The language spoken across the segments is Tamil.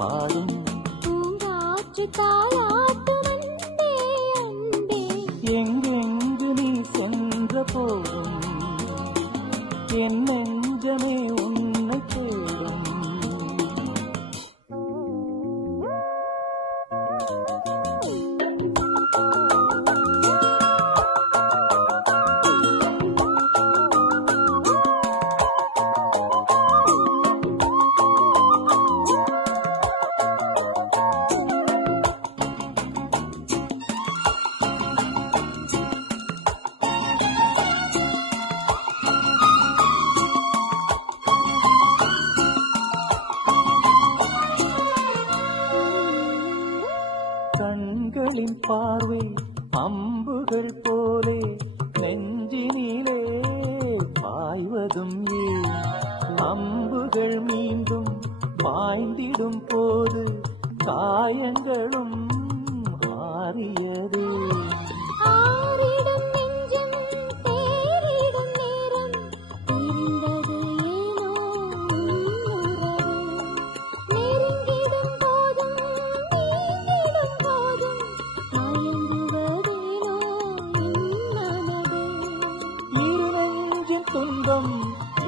பாடும் பூங்காற்று தாலாட்டும் அன்பே அன்பே. எங்கெங்கு நீ சென்ற போதும் என் நெஞ்சமே உன்னை தேடும். கண்களின் பார்வை அம்புகள் போலே நெஞ்சினிலே பாய்வதும் ஏன்? அம்புகள் மீண்டும் பாய்ந்திடும் போது காயங்களும் ஆறியது. ஆறிடும் நெஞ்சம் தேறிடும் நேரம் பிரிந்தது ஏனோ உறவு. நெருங்கிடும் போதும் நீங்கிடும் போதும் மயங்குவதேனோ என் மனது. இரு நெஞ்சின் துன்பம்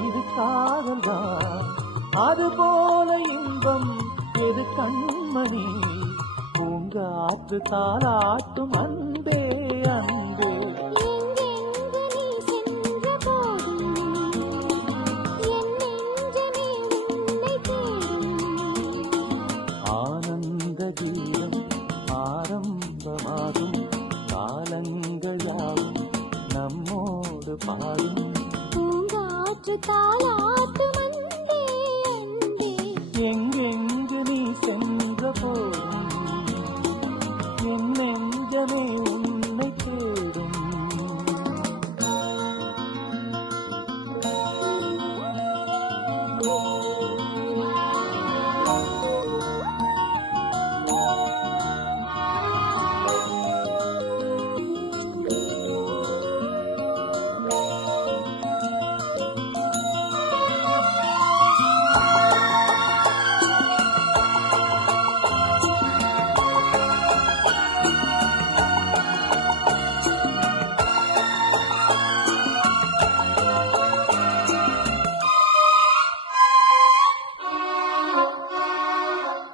இது காதல்தான், அதுபோல இன்பம் எது கண்மணி? பூங்காற்று தாலாட்டும் அன்பே அன்பே. எங்கெங்கு நீ சென்ற போதும் என் நெஞ்சமே உன்னை தேடும். ஆனந்த கீதம் ஆரம்பமாகும், காலங்கள் யாவும் நம்மோடு பாடும். பூங்காற்று தாலாட்டும் அன்பே அன்பே. எங்கெங்கு நீ சென்ற போதும் என் நெஞ்சமே உன்னை தேடும்.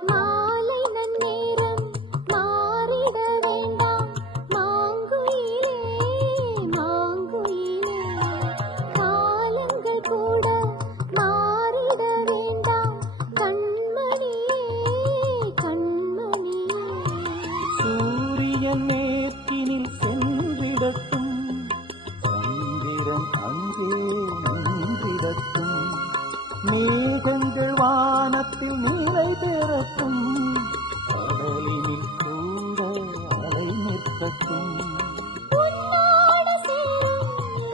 மாலை நன்னேரம் மாறிட வேண்டாம் மாங்குயிலே மாங்குயிலே. காலங்கள் கூட மாறிட வேண்டாம் கண்மணியே கண்மணியே. சூரியன் நேற்றினில் சென்றிடட்டும், சந்திரன் அங்கே நின்றிடட்டும். மேகங்கள் வானத்தில் நிலை பெறட்டும், கடலினில் கூட அலை நிற்கட்டும். உன்னோடு சேரும்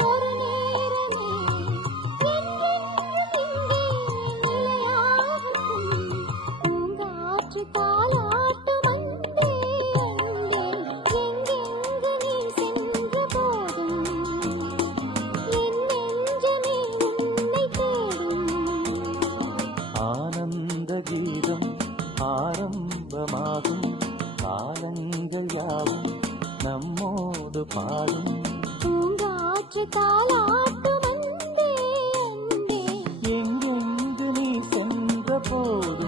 ஒரு நேரமே என்றென்றும் இங்கே நிலையாகட்டும். பூங்காற்று தாலாட்டும் அன்பே அன்பே. எங்கெங்கு நீ சென்ற போதும் என் நெஞ்சமே உன்னை தேடும். ஆனந்த கீதம் ஆரம்பமாகும், காலங்கள் யாவும் நம்மோடு பாடும். பூங்காற்று தாலாட்டும் அன்பே அன்பே. எங்கெங்கு நீ சென்ற போது